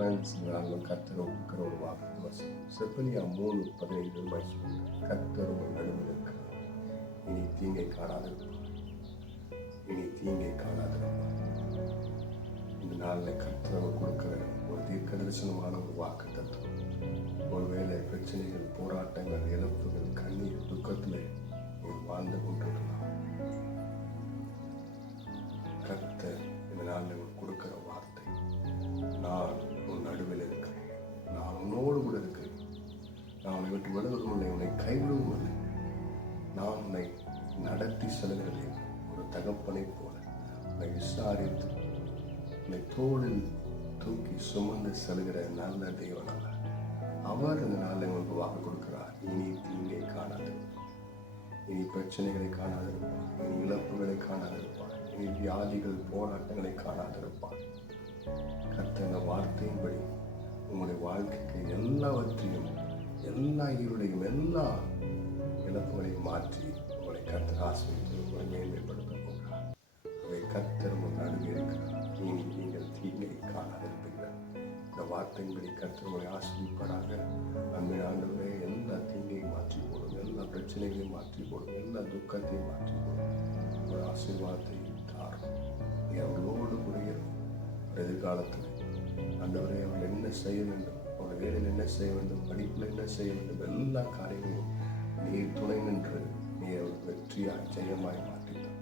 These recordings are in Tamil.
ஃப்ரெண்ட்ஸ், நாங்கள் கர்த்தர் இருக்கிற ஒரு வாக்கு வசனம் செப்பனியா 3:15 கர்த்தர் உங்கள் நடுவில் இருக்கிறார், இனி தீங்கை காணாதிருப்பார், இனி தீங்கை காணாதிருப்பார். இந்த நாளில் கர்த்தர் கொடுக்கிற ஒரு தீர்க்க தரிசனமான ஒரு வாக்கு தத்துவம். ஒருவேளை பிரச்சனைகள், போராட்டங்கள், இழப்புகள், கண்ணீர், துக்கத்தில் வாழ்ந்து கொண்டிருக்கலாம். கர்த்தர் இந்த நாளில் கொடுக்கிற வார்த்தை, நான் உன் நடுவில் இருக்கிறேன், நான் உன்னோடு கூட இருக்கிறேன், நான் உன்னை விட்டு விலகுவதும் இல்லை, உன்னை கைவிடுவதும் இல்லை, நான் உன்னை நடத்தி செல்கிறதே ஒரு தகப்பனை போல உன்னை விசாரித்து உன்னை தோளில் தூக்கி சுமந்து செல்கிற நல்ல தேவனால அவர் இந்த நாளில் உங்களுக்கு வாக்கு கொடுக்கிறார். இனி தீங்கை காணாது, இனி பிரச்சனைகளை காணாதிருப்பார், இனி இழப்புகளை காணாதிருப்பார், இனி வியாதிகள், போராட்டங்களை காணாதிருப்பார். கர்த்தர் வார்த்தையின்படி உங்களுடைய வாழ்க்கைக்கு எல்லாவற்றையும், எல்லா இருளையும், எல்லா இழப்புகளையும் மாற்றி உங்களை கர்த்தர் ஆசீர்வதித்து உங்களை மேன்மைப்படுத்த போகிறார். அவை கர்த்தர் உங்கள் நடுவே இருக்கிறார். இனி நீங்கள் தீங்கை காணாதிருப்பீர்கள். இந்த வார்த்தையின்படி கர்த்தர் உங்களை ஆசீர்வதிப்பாராக. அன்பின் ஆண்டவரே, எல்லா தீங்கையும் மாற்றி போடும், எல்லா பிரச்சனைகளையும் மாற்றி போடும், எல்லா துக்கத்தையும் மாற்றி போடும். ஒரு ஆசீர்வாதத்தை தாரும். அவர்களோடு கூட எதிர்காலத்தில் ஆண்டவரே, அவர்கள் என்ன செய்ய வேண்டும், அவர்கள் வேலையில் என்ன செய்ய வேண்டும், படிப்பில் என்ன செய்ய வேண்டும், எல்லா காரியங்களும் நீர் துணை நின்று நீ அவர்கள் வெற்றியாய் ஜெயமாய் மாற்றினார்.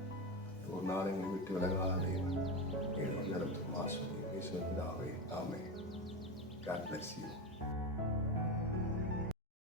ஒரு நாள் எங்களை விட்டு விலகாதே நேரத்தில் மாசம் பேசுவதாகவே. ஆமென். God bless you.